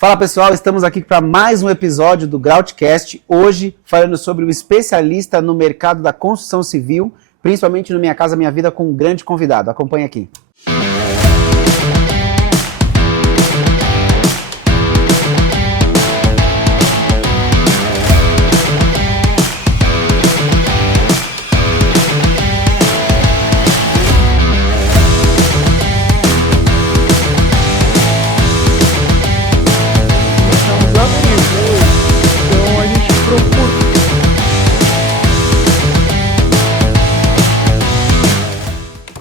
Fala pessoal, estamos aqui para mais um episódio do Groundcast, hoje falando sobre o especialista no mercado da construção civil, principalmente no Minha Casa Minha Vida, com um grande convidado. Acompanhe aqui.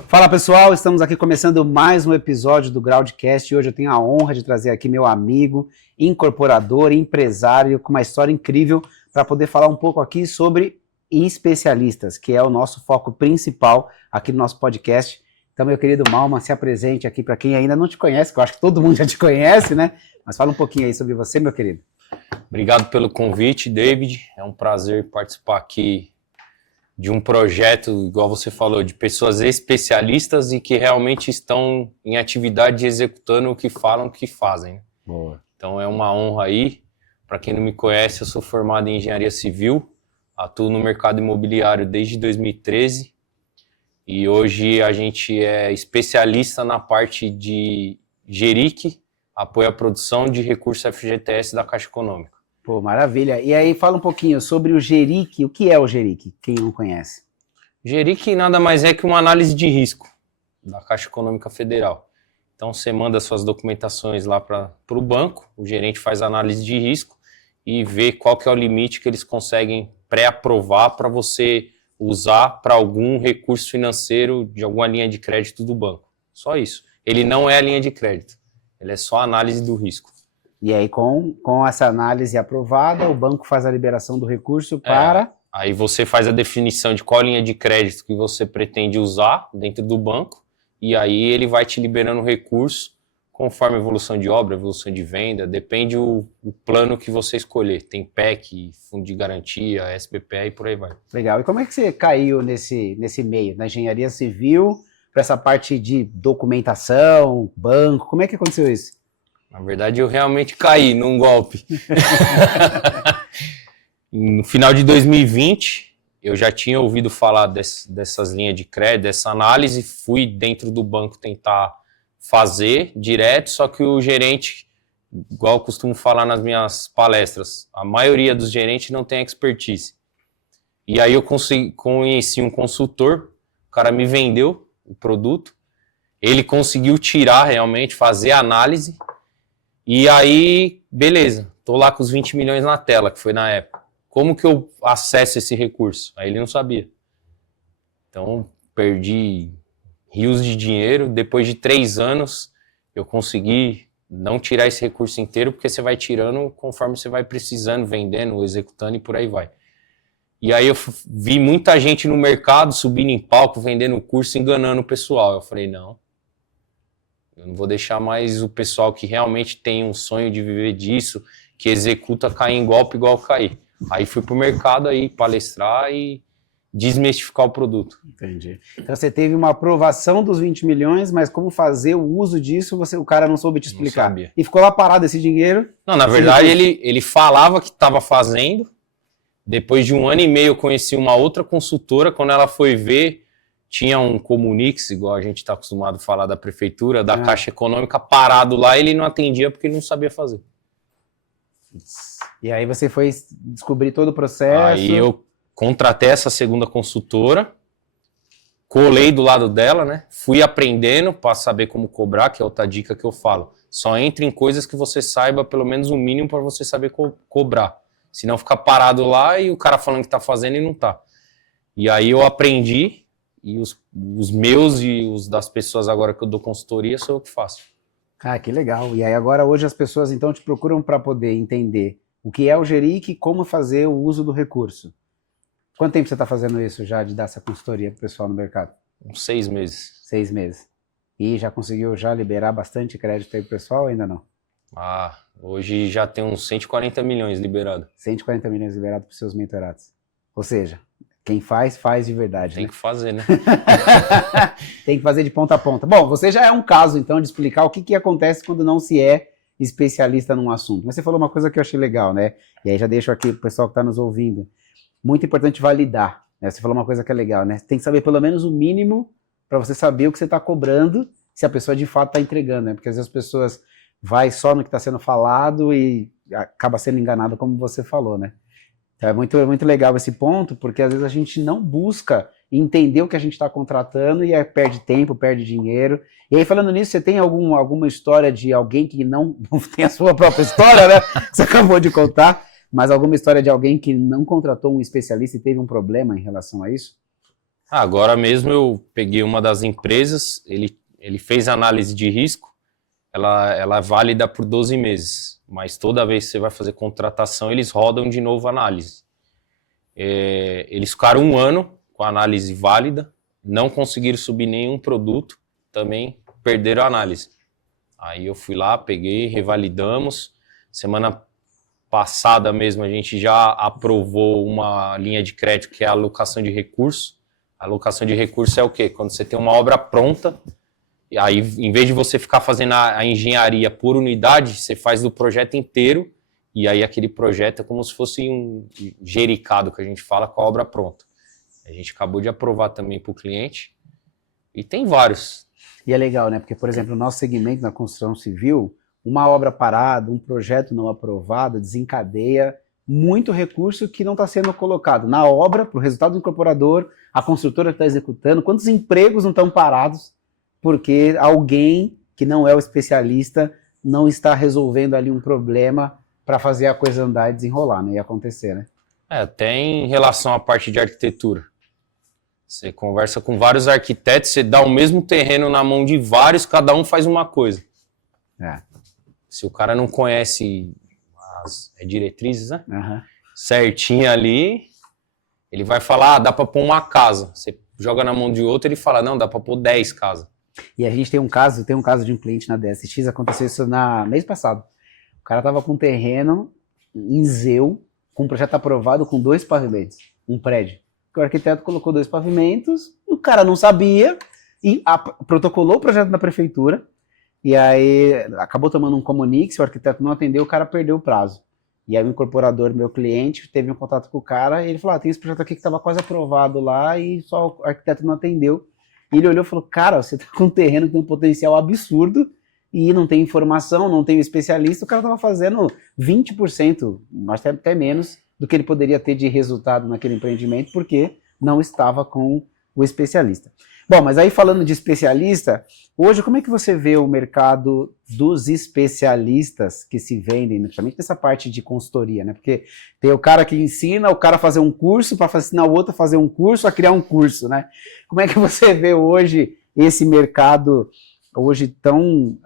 Fala pessoal, estamos aqui começando mais um episódio do Groundcast e hoje eu tenho a honra de trazer aqui meu amigo, incorporador, empresário, com uma história incrível para poder falar um pouco aqui sobre especialistas, que é o nosso foco principal aqui no nosso podcast. Então, meu querido Malman, se apresente aqui para quem ainda não te conhece, que eu acho que todo mundo já te conhece, né? Mas fala um pouquinho aí sobre você, meu querido. Obrigado pelo convite, David. É um prazer participar aqui de um projeto, igual você falou, de pessoas especialistas e que realmente estão em atividade executando o que falam, o que fazem. Boa. Então é uma honra aí. Para quem não me conhece, eu sou formado em engenharia civil, atuo no mercado imobiliário desde 2013 e hoje a gente é especialista na parte de GERIC, apoio à produção de recursos FGTS da Caixa Econômica. Pô, maravilha. E aí, fala um pouquinho sobre o GERIC. O que é o GERIC, quem não conhece? GERIC nada mais é que uma análise de risco da Caixa Econômica Federal. Então, você manda suas documentações lá para o banco, o gerente faz a análise de risco e vê qual que é o limite que eles conseguem pré-aprovar para você usar para algum recurso financeiro de alguma linha de crédito do banco. Só isso. Ele não é a linha de crédito, ele é só a análise do risco. E aí, com essa análise aprovada, o banco faz a liberação do recurso para... Aí você faz a definição de qual linha de crédito que você pretende usar dentro do banco, e aí ele vai te liberando o recurso conforme a evolução de obra, evolução de venda, depende o plano que você escolher. Tem PEC, Fundo de Garantia, SBPE e por aí vai. Legal. E como é que você caiu nesse meio, na engenharia civil, para essa parte de documentação, banco? Como é que aconteceu isso? Na verdade, eu realmente caí num golpe. No final de 2020, eu já tinha ouvido falar dessas linhas de crédito, dessa análise, fui dentro do banco tentar fazer direto, só que o gerente, igual eu costumo falar nas minhas palestras, a maioria dos gerentes não tem expertise. E aí eu conheci um consultor, o cara me vendeu o produto, ele conseguiu tirar realmente, fazer a análise. E aí, beleza, tô lá com os 20 milhões na tela, que foi na época. Como que eu acesso esse recurso? Aí ele não sabia. Então, perdi rios de dinheiro. Depois de 3 anos, eu consegui não tirar esse recurso inteiro, porque você vai tirando conforme você vai precisando, vendendo, executando e por aí vai. E aí eu vi muita gente no mercado subindo em palco, vendendo o curso, enganando o pessoal. Eu falei, não. Eu não vou deixar mais o pessoal que realmente tem um sonho de viver disso, que executa, cair em golpe igual cair. Aí fui pro mercado aí palestrar e desmistificar o produto. Entendi. Então você teve uma aprovação dos 20 milhões, mas como fazer o uso disso, o cara não soube te explicar. Não sabia. E ficou lá parado esse dinheiro? Não, na verdade ele falava que estava fazendo. Depois de 1 ano e meio eu conheci uma outra consultora, quando ela foi ver... Tinha um Comunix, igual a gente está acostumado a falar da prefeitura, da Caixa Econômica, parado lá, e ele não atendia porque ele não sabia fazer. E aí você foi descobrir todo o processo? Aí eu contratei essa segunda consultora, colei do lado dela, né? Fui aprendendo para saber como cobrar, que é outra dica que eu falo. Só entre em coisas que você saiba pelo menos o mínimo para você saber cobrar. Senão ficar parado lá e o cara falando que está fazendo e não está. E aí eu aprendi... E os meus e os das pessoas agora que eu dou consultoria sou eu que faço. Ah, que legal. E aí agora hoje as pessoas então te procuram para poder entender o que é o GERIC e como fazer o uso do recurso. Quanto tempo você está fazendo isso já, de dar essa consultoria para o pessoal no mercado? Uns 6 meses. 6 meses. E já conseguiu liberar bastante crédito aí pro pessoal ou ainda não? Ah, hoje já tem uns 140 milhões liberado. 140 milhões liberados para os seus mentorados. Ou seja... Quem faz, faz de verdade. Tem que fazer, né? Tem que fazer de ponta a ponta. Bom, você já é um caso, então, de explicar o que acontece quando não se é especialista num assunto. Mas você falou uma coisa que eu achei legal, né? E aí já deixo aqui pro pessoal que está nos ouvindo. Muito importante validar, né? Você falou uma coisa que é legal, né? Você tem que saber pelo menos o mínimo para você saber o que você está cobrando, se a pessoa de fato está entregando, né? Porque às vezes as pessoas vai só no que está sendo falado e acaba sendo enganado, como você falou, né? Então é muito legal esse ponto, porque às vezes a gente não busca entender o que a gente está contratando e aí perde tempo, perde dinheiro. E aí, falando nisso, você tem alguma história de alguém que não tem a sua própria história, né? Que você acabou de contar, mas alguma história de alguém que não contratou um especialista e teve um problema em relação a isso? Agora mesmo eu peguei uma das empresas, ele fez análise de risco, ela é válida por 12 meses, mas toda vez que você vai fazer contratação, eles rodam de novo a análise. Eles ficaram 1 ano com a análise válida, não conseguiram subir nenhum produto, também perderam a análise. Aí eu fui lá, peguei, revalidamos. Semana passada mesmo a gente já aprovou uma linha de crédito que é a alocação de recursos. A alocação de recursos é o quê? Quando você tem uma obra pronta, e aí em vez de você ficar fazendo a engenharia por unidade, você faz do projeto inteiro, e aí aquele projeto é como se fosse um jericado que a gente fala com a obra pronta. A gente acabou de aprovar também para o cliente, e tem vários. E é legal, né? Porque, por exemplo, no nosso segmento na construção civil, uma obra parada, um projeto não aprovado, desencadeia muito recurso que não está sendo colocado na obra, para o resultado do incorporador, a construtora que está executando. Quantos empregos não estão parados porque alguém que não é o especialista não está resolvendo ali um problema para fazer a coisa andar e desenrolar, né? E acontecer, né? Até em relação à parte de arquitetura. Você conversa com vários arquitetos, você dá o mesmo terreno na mão de vários, cada um faz uma coisa. Se o cara não conhece as diretrizes, né? Uhum. Certinho ali, ele vai falar, dá para pôr uma casa. Você joga na mão de outro, ele fala, não, dá para pôr 10 casas. E a gente tem um caso de um cliente na DSX, aconteceu isso mês passado. O cara tava com um terreno em Zeu, com um projeto aprovado com 2 pavimentos, um prédio. O arquiteto colocou 2 pavimentos, o cara não sabia, e protocolou o projeto da prefeitura, e aí acabou tomando um comunique, se o arquiteto não atendeu, o cara perdeu o prazo. E aí o incorporador, meu cliente, teve um contato com o cara, e ele falou, tem esse projeto aqui que estava quase aprovado lá, e só o arquiteto não atendeu. E ele olhou e falou, cara, você tá com um terreno que tem um potencial absurdo, e não tem informação, não tem um especialista, o cara estava fazendo 20%, mas até menos, do que ele poderia ter de resultado naquele empreendimento, porque não estava com o especialista. Bom, mas aí falando de especialista, hoje como é que você vê o mercado dos especialistas que se vendem, principalmente nessa parte de consultoria, né? Porque tem o cara que ensina o cara a fazer um curso, para ensinar o outro a fazer um curso, a criar um curso, né? Como é que você vê hoje esse mercado hoje tão,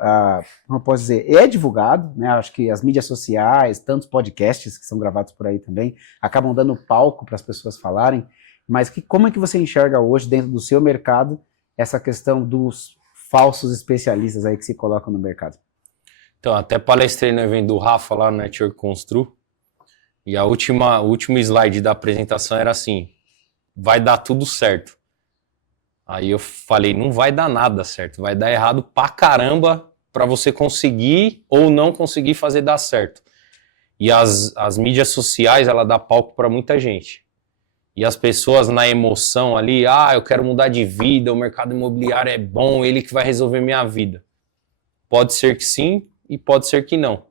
como eu posso dizer, é divulgado, né? Acho que as mídias sociais, tantos podcasts que são gravados por aí também, acabam dando palco para as pessoas falarem, mas como é que você enxerga hoje, dentro do seu mercado, essa questão dos falsos especialistas aí que se colocam no mercado? Então, até palestrei no evento do Rafa lá no Network Constru, e o último slide da apresentação era assim, vai dar tudo certo. Aí eu falei, não vai dar nada certo, vai dar errado pra caramba pra você conseguir ou não conseguir fazer dar certo. E as mídias sociais, ela dá palco pra muita gente. E as pessoas na emoção ali, eu quero mudar de vida, o mercado imobiliário é bom, ele que vai resolver minha vida. Pode ser que sim e pode ser que não.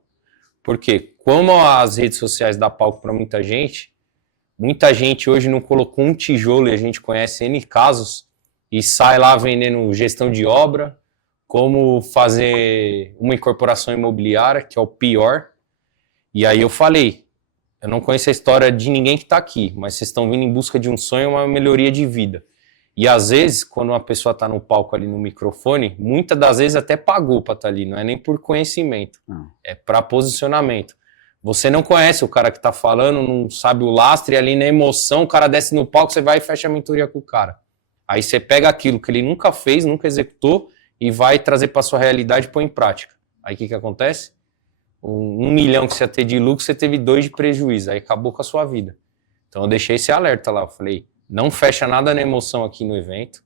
Por quê? Como as redes sociais dão palco pra muita gente hoje não colocou um tijolo, e a gente conhece N casos, e sai lá vendendo gestão de obra, como fazer uma incorporação imobiliária, que é o pior. E aí eu falei, eu não conheço a história de ninguém que está aqui, mas vocês estão vindo em busca de um sonho, uma melhoria de vida. E às vezes, quando uma pessoa está no palco ali no microfone, muitas das vezes até pagou para estar ali, não é nem por conhecimento, é para posicionamento. Você não conhece o cara que está falando, não sabe o lastre, ali na emoção, o cara desce no palco, você vai e fecha a mentoria com o cara. Aí você pega aquilo que ele nunca fez, nunca executou, e vai trazer para sua realidade e põe em prática. Aí o que acontece? 1 milhão que você ia ter de lucro, você teve 2 de prejuízo, aí acabou com a sua vida. Então eu deixei esse alerta lá, eu falei, não fecha nada na emoção aqui no evento,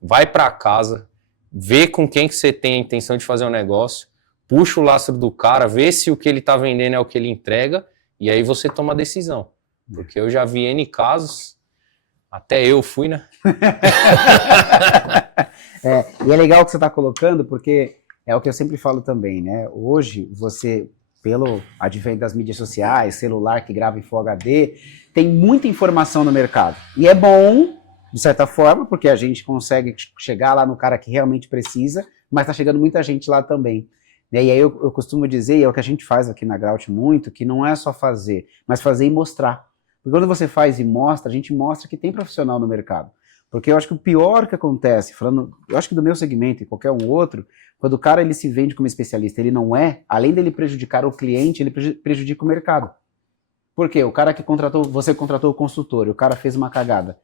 vai para casa, vê com quem que você tem a intenção de fazer um negócio, puxa o lastro do cara, vê se o que ele tá vendendo é o que ele entrega, e aí você toma a decisão. Porque eu já vi N casos, até eu fui, né? E é legal o que você está colocando, porque é o que eu sempre falo também, né? Hoje, você, pelo advento das mídias sociais, celular que grava em Full HD, tem muita informação no mercado. E é bom, de certa forma, porque a gente consegue chegar lá no cara que realmente precisa, mas está chegando muita gente lá também. E aí eu costumo dizer, e é o que a gente faz aqui na Grout muito, que não é só fazer, mas fazer e mostrar. Porque quando você faz e mostra, a gente mostra que tem profissional no mercado. Porque eu acho que o pior que acontece, falando, eu acho que do meu segmento e qualquer um outro, quando o cara ele se vende como especialista, ele não é, além dele prejudicar o cliente, ele prejudica o mercado. Por quê? O cara que contratou, você contratou o consultor, e o cara fez uma cagada.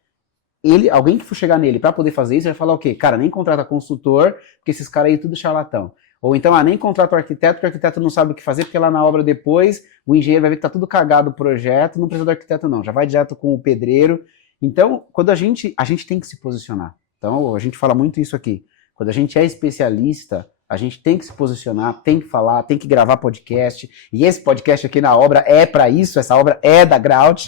Alguém que for chegar nele para poder fazer isso, vai falar o quê? Cara, nem contrata consultor, porque esses caras aí tudo charlatão. Ou então, nem contrata o arquiteto, porque o arquiteto não sabe o que fazer, porque lá na obra depois, o engenheiro vai ver que tá tudo cagado o projeto, não precisa do arquiteto não, já vai direto com o pedreiro. Então, quando a gente tem que se posicionar. Então, a gente fala muito isso aqui. Quando a gente é especialista, a gente tem que se posicionar, tem que falar, tem que gravar podcast. E esse podcast aqui na obra é para isso, essa obra é da Grout.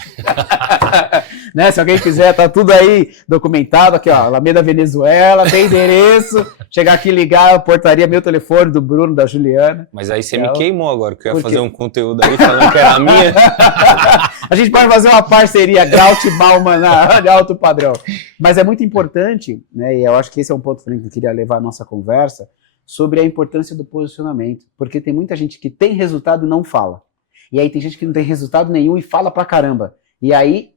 Né? Se alguém quiser, tá tudo aí documentado. Aqui, ó, Alameda Venezuela, tem endereço. Chegar aqui e ligar, a portaria, meu telefone, do Bruno, da Juliana. Mas aí você me queimou agora, que eu ia fazer um conteúdo aí falando que era minha. A gente pode fazer uma parceria Grout e Bauman de alto padrão. Mas é muito importante, né, e eu acho que esse é um ponto que eu queria levar a nossa conversa, sobre a importância do posicionamento. Porque tem muita gente que tem resultado e não fala. E aí tem gente que não tem resultado nenhum e fala pra caramba. E aí,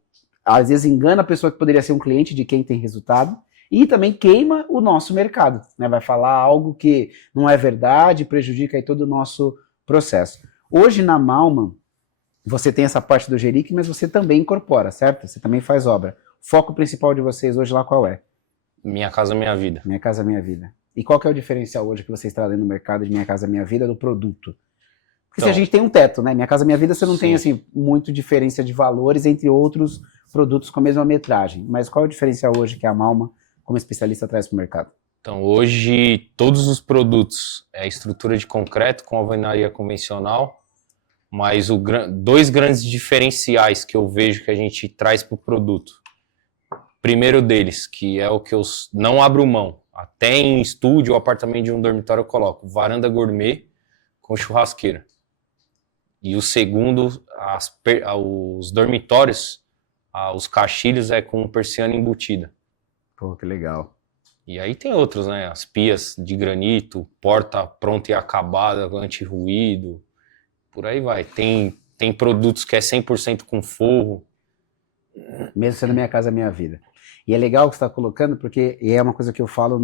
às vezes, engana a pessoa que poderia ser um cliente de quem tem resultado e também queima o nosso mercado. Né? Vai falar algo que não é verdade, prejudica aí todo o nosso processo. Hoje, na Malman, você tem essa parte do Geric, mas você também incorpora, certo? Você também faz obra. O foco principal de vocês hoje lá qual é? Minha Casa Minha Vida. Minha Casa Minha Vida. E qual que é o diferencial hoje que vocês trazem no mercado de Minha Casa Minha Vida do produto? Porque então, se a gente tem um teto, né? Minha Casa Minha Vida, você não tem assim, muito diferença de valores entre outros produtos com a mesma metragem. Mas qual é o diferencial hoje que a Malman, como especialista, traz para o mercado? Então, hoje, todos os produtos é estrutura de concreto com alvenaria convencional, mas dois grandes diferenciais que eu vejo que a gente traz para o produto. Primeiro deles, que é o que eu não abro mão, até em estúdio ou apartamento de um dormitório eu coloco, varanda gourmet com churrasqueira. E o segundo, os dormitórios, os caixilhos é com persiana embutida. Pô, que legal. E aí tem outros, né? As pias de granito, porta pronta e acabada, anti-ruído, por aí vai. Tem produtos que é 100% com forro. Mesmo sendo Minha Casa Minha Vida. E é legal o que você está colocando, porque é uma coisa que eu falo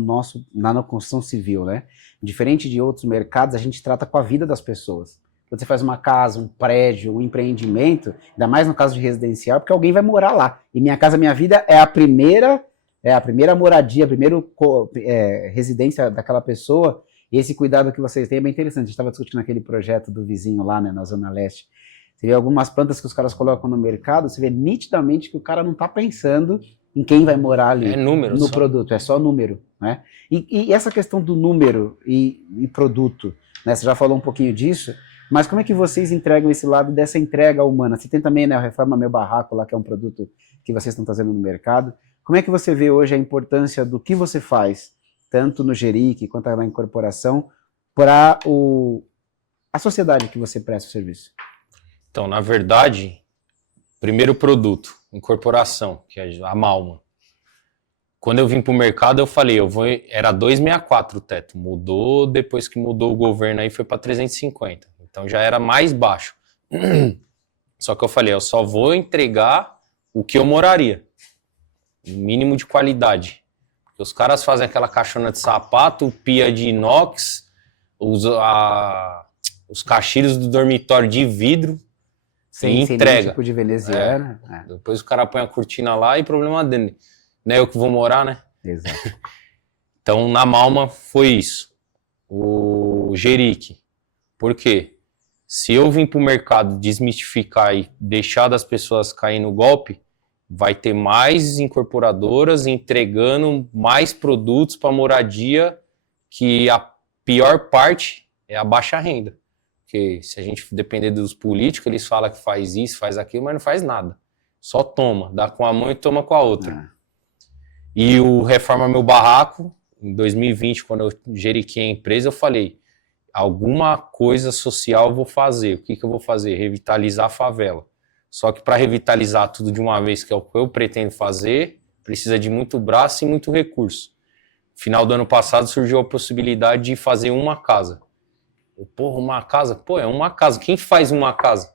na construção civil, né? Diferente de outros mercados, a gente trata com a vida das pessoas. Quando você faz uma casa, um prédio, um empreendimento, ainda mais no caso de residencial, porque alguém vai morar lá. E Minha Casa Minha Vida é a primeira moradia, a primeira residência daquela pessoa. E esse cuidado que vocês têm é bem interessante. A gente estava discutindo aquele projeto do vizinho lá, né, na Zona Leste. Você vê algumas plantas que os caras colocam no mercado, você vê nitidamente que o cara não está pensando em quem vai morar ali no produto, é só número, né? E essa questão do número e produto, né? Você já falou um pouquinho disso, mas como é que vocês entregam esse lado dessa entrega humana? Você tem também, né, a Reforma Meu Barraco lá, que é um produto que vocês estão trazendo no mercado. Como é que você vê hoje a importância do que você faz, tanto no Geric quanto na incorporação, para a sociedade que você presta o serviço? Então, na verdade, primeiro produto, incorporação, que é a Malman. Quando eu vim para o mercado, eu falei, era 264 o teto. Mudou, depois que mudou o governo aí, foi para 350. Então já era mais baixo. Só que eu falei, eu só vou entregar o que eu moraria. O mínimo de qualidade. Porque os caras fazem aquela caixona de sapato, pia de inox, os caixilhos do dormitório de vidro, sem entrega. Tipo de veneziana. Depois o cara põe a cortina lá e problema dele. Não é eu que vou morar, né? Exato. Então, na Malman foi isso. O Geric. Por quê? Se eu vim para o mercado desmistificar e deixar das pessoas cair no golpe, vai ter mais incorporadoras entregando mais produtos para moradia, que a pior parte é a baixa renda. Porque se a gente depender dos políticos, eles falam que faz isso, faz aquilo, mas não faz nada. Só toma, dá com a mão e toma com a outra. E o Reforma Meu Barraco, em 2020, quando eu geriquei a empresa, eu falei, alguma coisa social eu vou fazer. O que eu vou fazer? Revitalizar a favela. Só que para revitalizar tudo de uma vez, que é o que eu pretendo fazer, precisa de muito braço e muito recurso. Final do ano passado surgiu a possibilidade de fazer uma casa. Uma casa? Pô, é uma casa. Quem faz uma casa?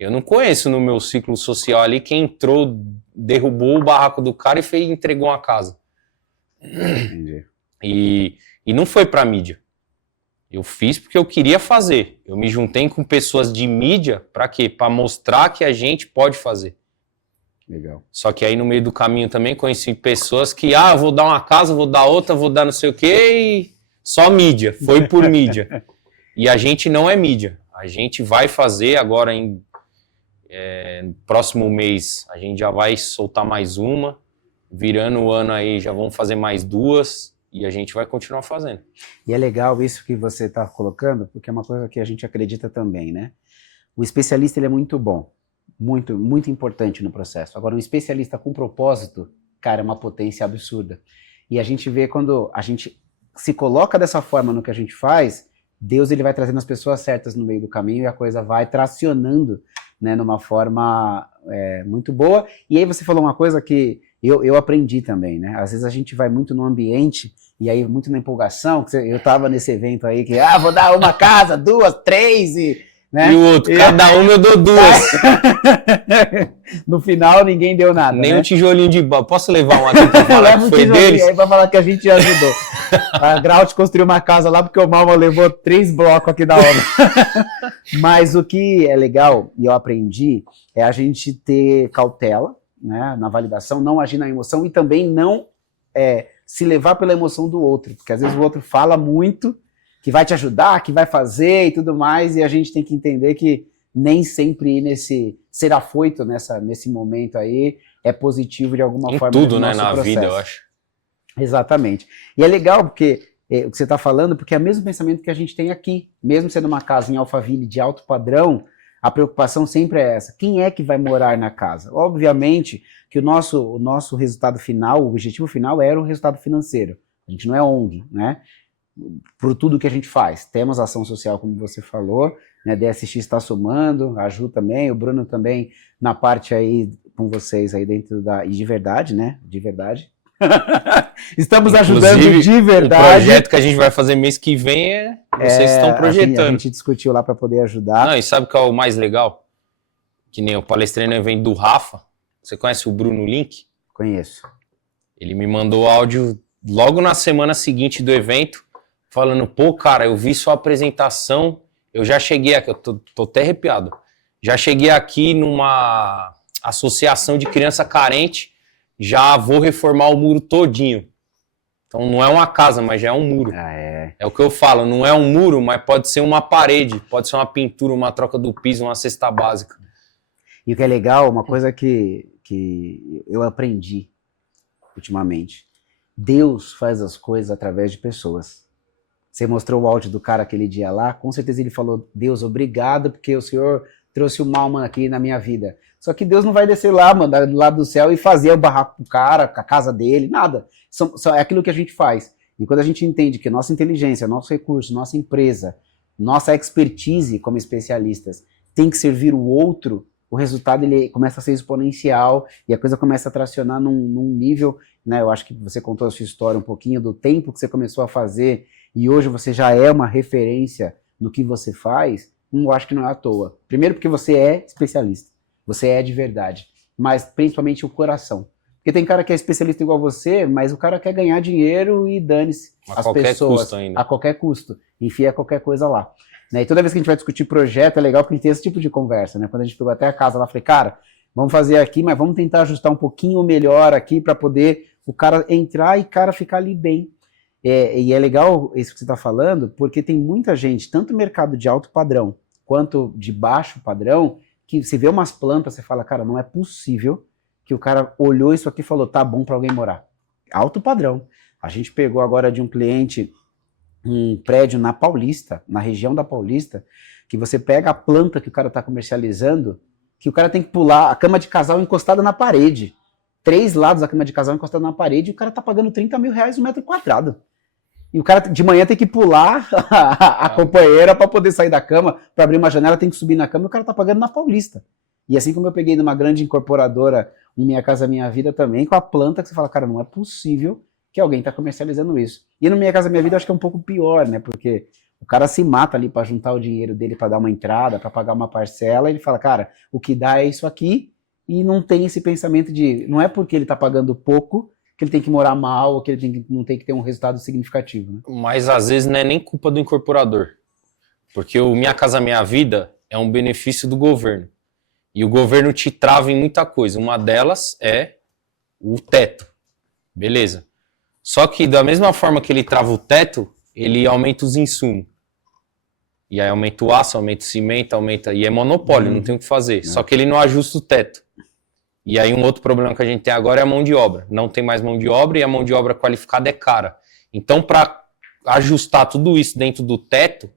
Eu não conheço no meu ciclo social ali quem entrou, derrubou o barraco do cara e entregou uma casa. Entendi. E não foi pra mídia. Eu fiz porque eu queria fazer. Eu me juntei com pessoas de mídia pra quê? Pra mostrar que a gente pode fazer. Legal. Só que aí no meio do caminho também conheci pessoas que, eu vou dar uma casa, vou dar outra, vou dar não sei o quê, e só mídia, foi por mídia. E a gente não é mídia. A gente vai fazer agora no próximo mês, a gente já vai soltar mais uma, virando o ano aí já vamos fazer mais 2 e a gente vai continuar fazendo. E é legal isso que você está colocando, porque é uma coisa que a gente acredita também, né? O especialista ele é muito bom, muito, muito importante no processo. Agora, um especialista com propósito, cara, é uma potência absurda. E a gente vê quando a gente se coloca dessa forma no que a gente faz, Deus ele vai trazendo as pessoas certas no meio do caminho e a coisa vai tracionando, né, numa forma muito boa. E aí você falou uma coisa que eu aprendi também, né? Às vezes a gente vai muito no ambiente e aí muito na empolgação. Eu estava nesse evento aí que, vou dar uma casa, 2, 3 né? E o outro, cada uma eu dou 2. No final ninguém deu nada. Nem né? um tijolinho de barro. Posso levar um aqui pra falar que foi deles? Aí pra falar que a gente ajudou. A Graut construiu uma casa lá porque o Malma levou 3 blocos aqui da obra. Mas o que é legal, e eu aprendi, é a gente ter cautela, né, na validação, não agir na emoção e também não se levar pela emoção do outro. Porque às vezes o outro fala muito, que vai te ajudar, que vai fazer e tudo mais, e a gente tem que entender que nem sempre ir ser afoito nesse momento aí é positivo de alguma forma. Em tudo, né, na vida, eu acho. Exatamente. E é legal porque o que você está falando, porque é o mesmo pensamento que a gente tem aqui. Mesmo sendo uma casa em Alphaville de alto padrão, a preocupação sempre é essa. Quem é que vai morar na casa? Obviamente que o nosso resultado final, o objetivo final era o resultado financeiro. A gente não é ONG, né? Por tudo que a gente faz. Temos ação social, como você falou, né? DSX está somando, a Ju também, o Bruno também na parte aí com vocês aí dentro e de verdade, né? De verdade. Estamos ajudando de verdade. O projeto que a gente vai fazer mês que vem vocês estão projetando. A gente discutiu lá para poder ajudar. Não, e sabe o que é o mais legal? Que nem eu palestrei no evento do Rafa. Você conhece o Bruno Link? Conheço. Ele me mandou áudio logo na semana seguinte do evento, falando, pô, cara, eu vi sua apresentação, eu já cheguei aqui, eu tô até arrepiado. Já cheguei aqui numa associação de criança carente, já vou reformar o muro todinho. Então não é uma casa, mas já é um muro. É o que eu falo, não é um muro, mas pode ser uma parede, pode ser uma pintura, uma troca do piso, uma cesta básica. E o que é legal, uma coisa que eu aprendi ultimamente, Deus faz as coisas através de pessoas. Você mostrou o áudio do cara aquele dia lá, com certeza ele falou, Deus, obrigado, porque o Senhor trouxe o Malman aqui na minha vida. Só que Deus não vai descer lá, mandar do lado do céu e fazer o barraco do cara, a casa dele, nada. É aquilo que a gente faz. E quando a gente entende que nossa inteligência, nosso recurso, nossa empresa, nossa expertise como especialistas tem que servir o outro, o resultado ele começa a ser exponencial e a coisa começa a tracionar num nível, né? Eu acho que você contou a sua história um pouquinho do tempo que você começou a fazer e hoje você já é uma referência no que você faz. Eu acho que não é à toa. Primeiro porque você é especialista, você é de verdade, mas principalmente o coração. Porque tem cara que é especialista igual você, mas o cara quer ganhar dinheiro e dane-se as pessoas a qualquer custo, enfia qualquer coisa lá. Né? E toda vez que a gente vai discutir projeto, é legal que a gente tem esse tipo de conversa, né? Quando a gente pegou até a casa lá, falei, cara, vamos fazer aqui, mas vamos tentar ajustar um pouquinho melhor aqui para poder o cara entrar e o cara ficar ali bem. E é legal isso que você está falando, porque tem muita gente, tanto no mercado de alto padrão quanto de baixo padrão, que você vê umas plantas, você fala, cara, não é possível que o cara olhou isso aqui e falou, tá bom para alguém morar. Alto padrão. A gente pegou agora de um cliente um prédio na Paulista, na região da Paulista, que você pega a planta que o cara está comercializando, que o cara tem que pular a cama de casal encostada na parede. 3 lados da cama de casal encostada na parede e o cara tá pagando 30 mil reais um metro quadrado. E o cara de manhã tem que pular a companheira para poder sair da cama, para abrir uma janela tem que subir na cama e o cara tá pagando na Paulista. E assim como eu peguei numa grande incorporadora, em Minha Casa Minha Vida também, com a planta que você fala, cara, não é possível que alguém tá comercializando isso. E no Minha Casa Minha Vida eu acho que é um pouco pior, né? Porque o cara se mata ali para juntar o dinheiro dele para dar uma entrada, para pagar uma parcela, e ele fala, cara, o que dá é isso aqui, e não tem esse pensamento de, não é porque ele tá pagando pouco que ele tem que morar mal, ou que ele não tem que ter um resultado significativo, né? Mas às vezes não é nem culpa do incorporador. Porque o Minha Casa Minha Vida é um benefício do governo. E o governo te trava em muita coisa. Uma delas é o teto. Beleza. Só que da mesma forma que ele trava o teto, ele aumenta os insumos. E aí aumenta o aço, aumenta o cimento, aumenta... E é monopólio, não tem o que fazer. Só que ele não ajusta o teto. E aí um outro problema que a gente tem agora é a mão de obra. Não tem mais mão de obra e a mão de obra qualificada é cara. Então, para ajustar tudo isso dentro do teto,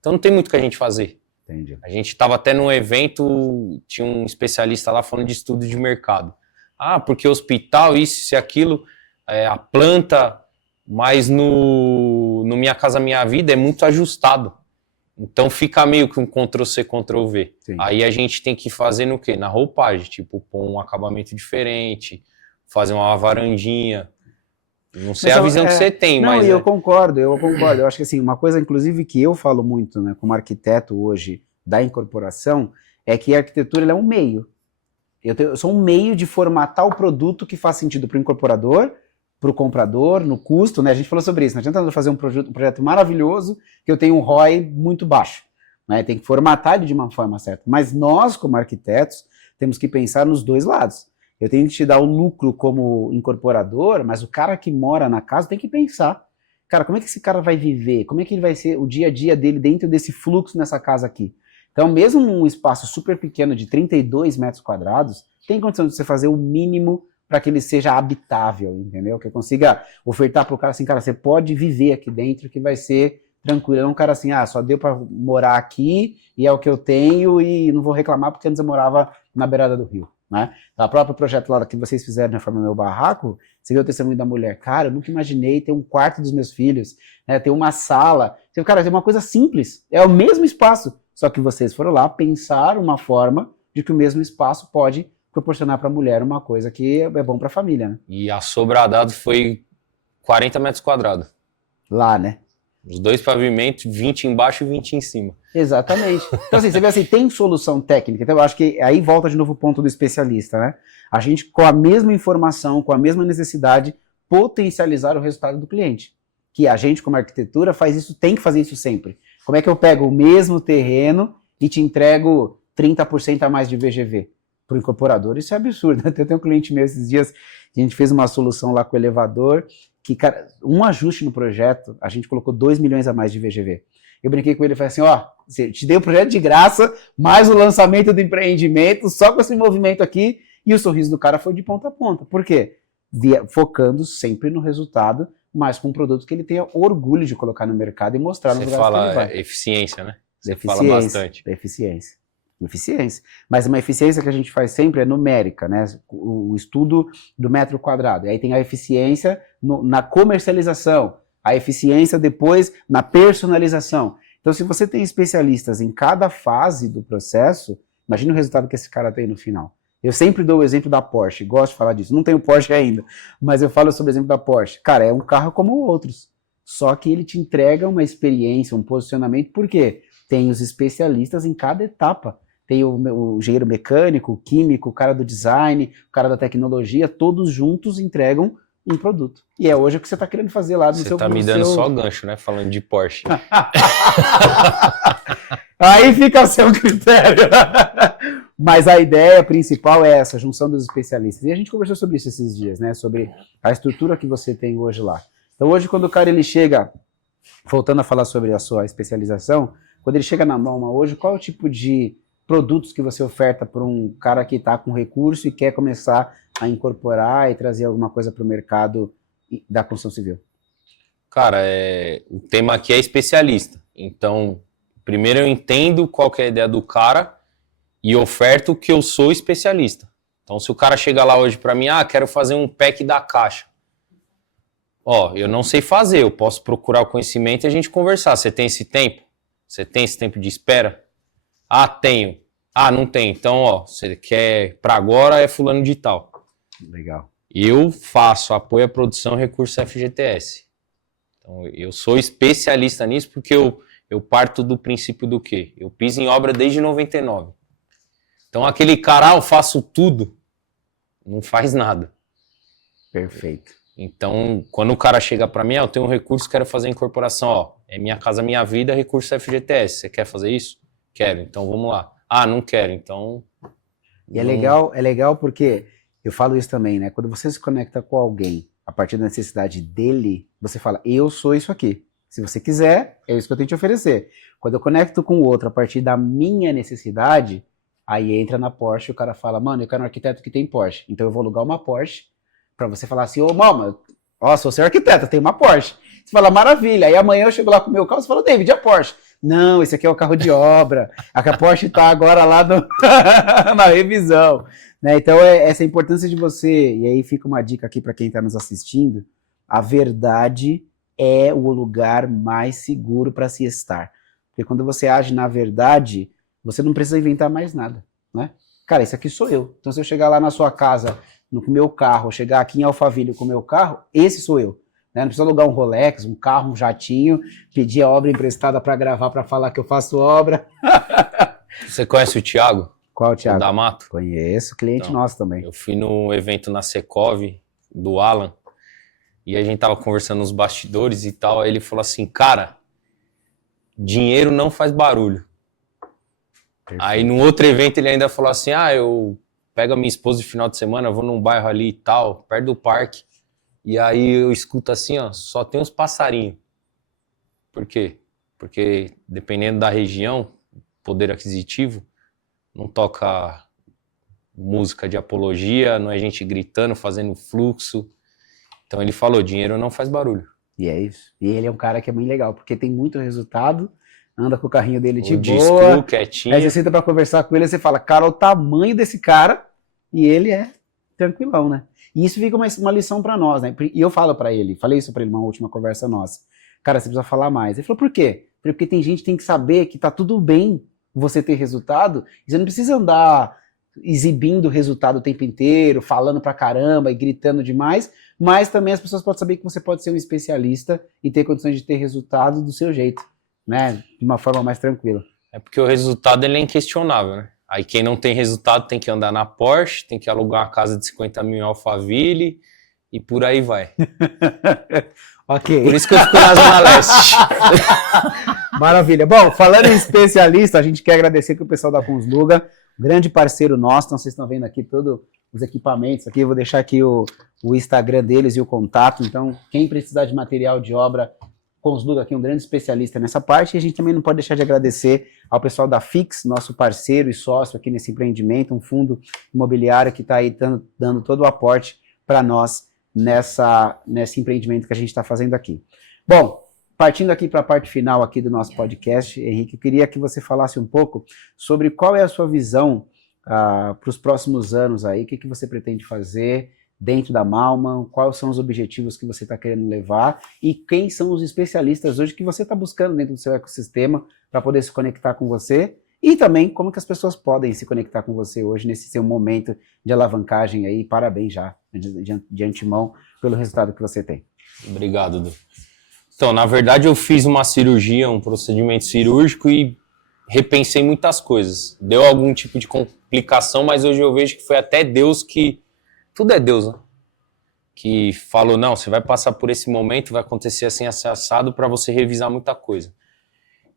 então não tem muito o que a gente fazer. Entendi. A gente estava até num evento, tinha um especialista lá falando de estudo de mercado. Ah, porque hospital, isso e aquilo, a planta, mas no Minha Casa Minha Vida é muito ajustado. Então fica meio que um Ctrl-C, Ctrl-V. Sim. Aí a gente tem que fazer no quê? Na roupagem, tipo, pôr um acabamento diferente, fazer uma varandinha. Não sei a visão que você tem, não, mas... eu concordo. Eu acho que assim, uma coisa, inclusive, que eu falo muito, né, como arquiteto hoje da incorporação, é que a arquitetura ela é um meio. Eu sou um meio de formatar o produto que faz sentido para o incorporador, para o comprador, no custo, né? A gente falou sobre isso. Não adianta eu fazer um projeto maravilhoso que eu tenho um ROI muito baixo, né? Tem que formatar ele de uma forma certa. Mas nós, como arquitetos, temos que pensar nos dois lados. Eu tenho que te dar o lucro como incorporador, mas o cara que mora na casa tem que pensar, cara, como é que esse cara vai viver? Como é que ele vai ser o dia a dia dele dentro desse fluxo nessa casa aqui? Então, mesmo um espaço super pequeno de 32 metros quadrados, tem condição de você fazer o mínimo para que ele seja habitável, entendeu? Que eu consiga ofertar para o cara assim, cara, você pode viver aqui dentro que vai ser tranquilo. É um cara assim, só deu para morar aqui e é o que eu tenho e não vou reclamar porque antes eu morava na beirada do rio, né? A próprio projeto lá que vocês fizeram na Forma Meu Barraco, você viu o testemunho da mulher. Cara, eu nunca imaginei ter um quarto dos meus filhos, né, ter uma sala. Cara, é uma coisa simples, é o mesmo espaço, só que vocês foram lá pensar uma forma de que o mesmo espaço pode proporcionar para a mulher uma coisa que é bom para a família, né? E a Sobradado foi 40 metros quadrados. Lá, né? Os 2 pavimentos, 20 embaixo e 20 em cima. Exatamente. Então, assim, você vê assim, tem solução técnica. Então, eu acho que aí volta de novo o ponto do especialista, né? A gente, com a mesma informação, com a mesma necessidade, potencializar o resultado do cliente. Que a gente, como arquitetura, faz isso, tem que fazer isso sempre. Como é que eu pego o mesmo terreno e te entrego 30% a mais de VGV? Para o incorporador, isso é absurdo. Eu tenho um cliente meu esses dias, a gente fez uma solução lá com o elevador, que, cara, um ajuste no projeto, a gente colocou 2 milhões a mais de VGV. Eu brinquei com ele e falei assim, te dei o projeto de graça, mais o lançamento do empreendimento, só com esse movimento aqui, e o sorriso do cara foi de ponta a ponta. Por quê? Focando sempre no resultado, mas com um produto que ele tenha orgulho de colocar no mercado e mostrar nos lugares que ele vai. Você fala eficiência, né? Você fala bastante. Eficiência. Mas uma eficiência que a gente faz sempre é numérica, né? O estudo do metro quadrado. E aí tem a eficiência na comercialização, a eficiência depois na personalização. Então, se você tem especialistas em cada fase do processo, imagina o resultado que esse cara tem no final. Eu sempre dou o exemplo da Porsche, gosto de falar disso. Não tenho Porsche ainda, mas eu falo sobre o exemplo da Porsche. Cara, é um carro como outros, só que ele te entrega uma experiência, um posicionamento, por quê? Tem os especialistas em cada etapa. Tem o engenheiro mecânico, o químico, o cara do design, o cara da tecnologia, todos juntos entregam um produto. E é hoje o que você está querendo fazer lá no seu... Você está me dando só gancho, né? Falando de Porsche. Aí fica a seu critério. Mas a ideia principal é essa, a junção dos especialistas. E a gente conversou sobre isso esses dias, né? Sobre a estrutura que você tem hoje lá. Então hoje quando o cara ele chega, voltando a falar sobre a sua especialização, quando ele chega na mão hoje, qual é o tipo de produtos que você oferta para um cara que está com recurso e quer começar a incorporar e trazer alguma coisa para o mercado da construção civil? Cara, o tema aqui é especialista. Então, primeiro eu entendo qual que é a ideia do cara e oferto que eu sou especialista. Então, se o cara chega lá hoje para mim, quero fazer um pack da caixa. Eu não sei fazer, eu posso procurar o conhecimento e a gente conversar. Você tem esse tempo? Você tem esse tempo de espera? Tenho. Não tem. Então, você quer para agora é fulano de tal. Legal. Eu faço apoio à produção recurso FGTS. Então, eu sou especialista nisso porque eu parto do princípio do quê? Eu piso em obra desde 99. Então, aquele cara, eu faço tudo, não faz nada. Perfeito. Então, quando o cara chega para mim, eu tenho um recurso, quero fazer a incorporação, é Minha Casa Minha Vida, recurso FGTS. Você quer fazer isso? Quero, então vamos lá. Não quero, então... E é legal porque eu falo isso também, né? Quando você se conecta com alguém a partir da necessidade dele, você fala, eu sou isso aqui. Se você quiser, é isso que eu tenho que te oferecer. Quando eu conecto com o outro a partir da minha necessidade, aí entra na Porsche e o cara fala, mano, eu quero um arquiteto que tem Porsche. Então eu vou alugar uma Porsche pra você falar assim, Mama, sou seu arquiteto, tem uma Porsche. Você fala, maravilha. Aí amanhã eu chego lá com o meu carro, você fala, David, a Porsche? Não, esse aqui é o carro de obra. A Porsche tá agora lá na revisão. Né? Então, essa importância de você, e aí fica uma dica aqui para quem está nos assistindo, a verdade é o lugar mais seguro para se estar. Porque quando você age na verdade, você não precisa inventar mais nada. Né? Cara, esse aqui sou eu. Então, se eu chegar lá na sua casa, no meu carro, chegar aqui em Alphaville com o meu carro, esse sou eu. Né? Não precisa alugar um Rolex, um carro, um jatinho, pedir a obra emprestada para gravar, para falar que eu faço obra. Você conhece o Thiago? Qual o Thiago? O D'Amato? Conheço, cliente nosso também. Eu fui no evento na Secov, do Alan, e a gente tava conversando nos bastidores e tal, aí ele falou assim, cara, dinheiro não faz barulho. Perfeito. Aí no outro evento ele ainda falou assim, eu pego a minha esposa de final de semana, vou num bairro ali e tal, perto do parque, e aí eu escuto assim, só tem uns passarinhos. Por quê? Porque dependendo da região, poder aquisitivo, não toca música de apologia, não é gente gritando, fazendo fluxo. Então ele falou, dinheiro não faz barulho. E é isso. E ele é um cara que é bem legal, porque tem muito resultado, anda com o carrinho dele de disco, boa, quietinho. Aí você senta pra conversar com ele e você fala, cara, o tamanho desse cara, e ele é tranquilão, né? E isso fica uma lição pra nós, né? E eu falo pra ele, falei isso pra ele numa última conversa nossa. Cara, você precisa falar mais. Ele falou, por quê? Porque tem gente que tem que saber que tá tudo bem você ter resultado, e você não precisa andar exibindo o resultado o tempo inteiro, falando pra caramba e gritando demais, mas também as pessoas podem saber que você pode ser um especialista e ter condições de ter resultado do seu jeito, né? De uma forma mais tranquila. É porque o resultado ele é inquestionável, né? Aí quem não tem resultado tem que andar na Porsche, tem que alugar uma casa de 50 mil em Alphaville e por aí vai. Ok. Por isso que eu fico na Zona Leste. Maravilha. Bom, falando em especialista, a gente quer agradecer que o pessoal da Consluga, grande parceiro nosso, então vocês estão vendo aqui todos os equipamentos, aqui eu vou deixar aqui o Instagram deles e o contato, então quem precisar de material de obra, Consluga aqui é um grande especialista nessa parte, e a gente também não pode deixar de agradecer ao pessoal da Fix, nosso parceiro e sócio aqui nesse empreendimento, um fundo imobiliário que está aí dando todo o aporte para nós nesse empreendimento que a gente está fazendo aqui. Bom, partindo aqui para a parte final aqui do nosso podcast, Henrique, eu queria que você falasse um pouco sobre qual é a sua visão para os próximos anos aí, o que você pretende fazer dentro da Malman, quais são os objetivos que você está querendo levar e quem são os especialistas hoje que você está buscando dentro do seu ecossistema para poder se conectar com você e também como que as pessoas podem se conectar com você hoje nesse seu momento de alavancagem aí. Parabéns já, de antemão, pelo resultado que você tem. Obrigado, Du. Então, na verdade, eu fiz uma cirurgia, um procedimento cirúrgico e repensei muitas coisas. Deu algum tipo de complicação, mas hoje eu vejo que foi até Deus que... Tudo é Deus, né? Que falou, não, você vai passar por esse momento, vai acontecer assim, assado, para você revisar muita coisa.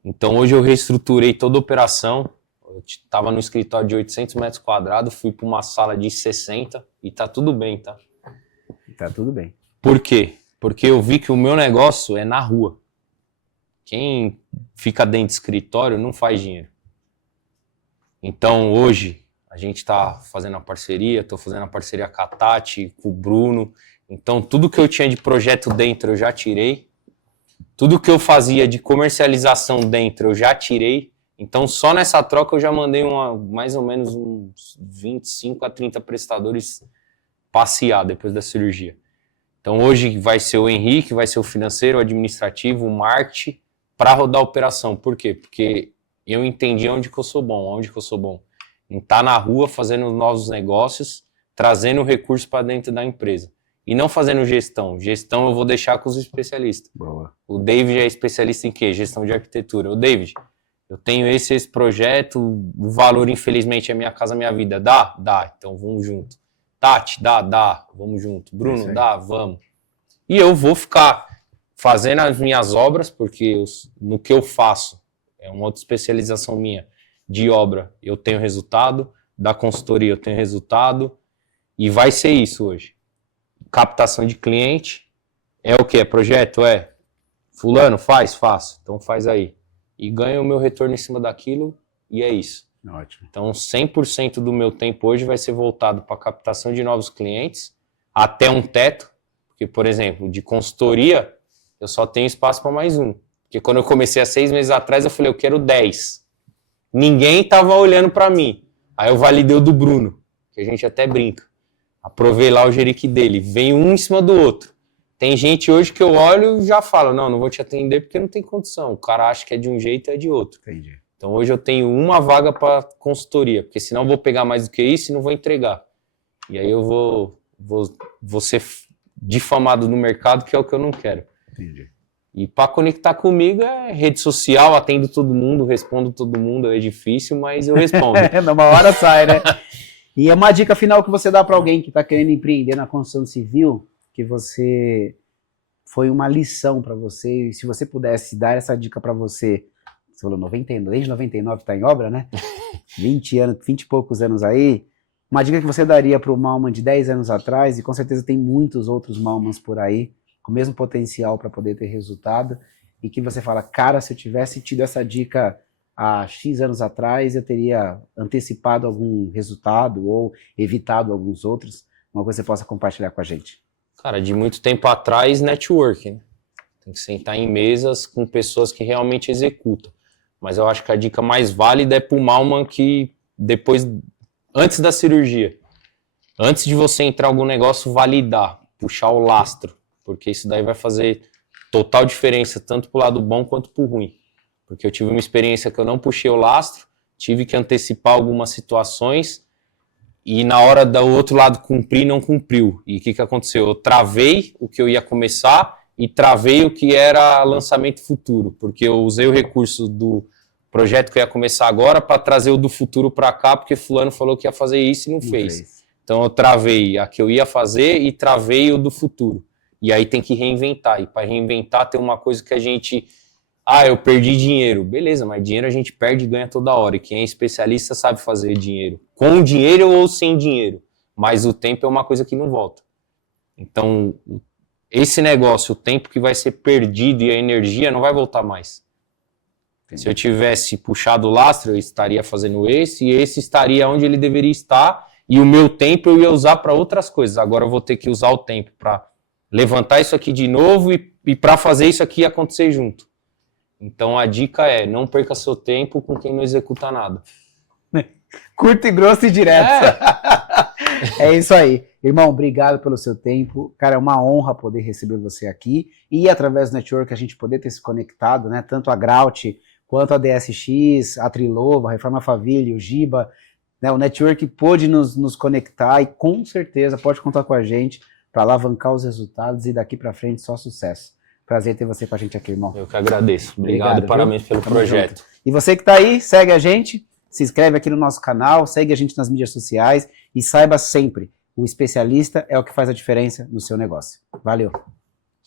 Então, hoje eu reestruturei toda a operação. Eu estava no escritório de 800 metros quadrados, fui para uma sala de 60 e tá tudo bem, tá? Tá tudo bem. Por quê? Porque eu vi que o meu negócio é na rua. Quem fica dentro de escritório não faz dinheiro. Então, hoje, a gente está fazendo a parceria, estou fazendo a parceria com a Tati, com o Bruno. Então, tudo que eu tinha de projeto dentro eu já tirei. Tudo que eu fazia de comercialização dentro eu já tirei. Então, só nessa troca eu já mandei mais ou menos uns 25 a 30 prestadores passear depois da cirurgia. Então, hoje vai ser o Henrique, vai ser o financeiro, o administrativo, o marketing, para rodar a operação. Por quê? Porque eu entendi onde que eu sou bom, em estar na rua fazendo novos negócios, trazendo recursos para dentro da empresa. E não fazendo gestão. Gestão eu vou deixar com os especialistas. Boa. O David é especialista em quê? Gestão de arquitetura. O David, eu tenho esse projeto, o valor, infelizmente, é Minha Casa Minha Vida. Dá? Dá. Então vamos junto. Tati, dá. Vamos junto. Bruno, dá? Vamos. E eu vou ficar fazendo as minhas obras, porque no que eu faço, é uma outra especialização minha, de obra, eu tenho resultado, da consultoria eu tenho resultado, e vai ser isso hoje. Captação de cliente, é o que? É projeto? É. Fulano, faço. Então faz aí. E ganho o meu retorno em cima daquilo, e é isso. Ótimo. Então 100% do meu tempo hoje vai ser voltado para a captação de novos clientes, até um teto, porque, por exemplo, de consultoria, eu só tenho espaço para mais um. Porque quando eu comecei há 6 meses atrás, eu falei, eu quero 10. Ninguém estava olhando para mim. Aí eu validei o do Bruno, que a gente até brinca. Aprovei lá o jerique dele. Veio um em cima do outro. Tem gente hoje que eu olho e já falo, não vou te atender porque não tem condição. O cara acha que é de um jeito e é de outro. Entendi. Então hoje eu tenho uma vaga para consultoria, porque senão eu vou pegar mais do que isso e não vou entregar. E aí eu vou ser difamado no mercado, que é o que eu não quero. Entendi. E para conectar comigo é rede social, atendo todo mundo, respondo todo mundo, é difícil, mas eu respondo. Numa hora sai, né? E é uma dica final que você dá para alguém que está querendo empreender na construção civil, que você foi uma lição para você, e se você pudesse dar essa dica para você falou 99, desde 99 está em obra, né? 20 e poucos anos aí, uma dica que você daria para o Malman de 10 anos atrás, e com certeza tem muitos outros Malmans por aí, com o mesmo potencial para poder ter resultado, e que você fala, cara, se eu tivesse tido essa dica há X anos atrás, eu teria antecipado algum resultado ou evitado alguns outros, uma coisa que você possa compartilhar com a gente. Cara, de muito tempo atrás, networking, né? Tem que sentar em mesas com pessoas que realmente executam. Mas eu acho que a dica mais válida é pro Malman que antes da cirurgia, antes de você entrar em algum negócio, validar, puxar o lastro, porque isso daí vai fazer total diferença, tanto pro lado bom quanto pro ruim. Porque eu tive uma experiência que eu não puxei o lastro, tive que antecipar algumas situações, e na hora do outro lado cumprir, não cumpriu. E o que aconteceu? Eu travei o que eu ia começar e travei o que era lançamento futuro, porque eu usei o recurso do projeto que eu ia começar agora para trazer o do futuro para cá, porque fulano falou que ia fazer isso e não fez. Então eu travei a que eu ia fazer e travei o do futuro. E aí tem que reinventar. E para reinventar tem uma coisa que a gente... eu perdi dinheiro. Beleza, mas dinheiro a gente perde e ganha toda hora. E quem é especialista sabe fazer dinheiro. Com dinheiro ou sem dinheiro. Mas o tempo é uma coisa que não volta. Então, esse negócio, o tempo que vai ser perdido e a energia não vai voltar mais. Entendi. Se eu tivesse puxado o lastro, eu estaria fazendo esse, e esse estaria onde ele deveria estar, e o meu tempo eu ia usar para outras coisas. Agora eu vou ter que usar o tempo para levantar isso aqui de novo e para fazer isso aqui acontecer junto. Então a dica é, não perca seu tempo com quem não executa nada. Curto e grosso e direto. É isso aí. Irmão, obrigado pelo seu tempo. Cara, é uma honra poder receber você aqui e através do network a gente poder ter se conectado, né? Tanto a Grout quanto a DSX, a Trilova, a Reforma Faville, o Giba, né? O network pôde nos conectar e com certeza pode contar com a gente para alavancar os resultados e daqui para frente só sucesso. Prazer ter você com a gente aqui, irmão. Eu que agradeço. Obrigado e parabéns pelo projeto. Junto. E você que está aí, segue a gente, se inscreve aqui no nosso canal, segue a gente nas mídias sociais e saiba sempre, o especialista é o que faz a diferença no seu negócio. Valeu!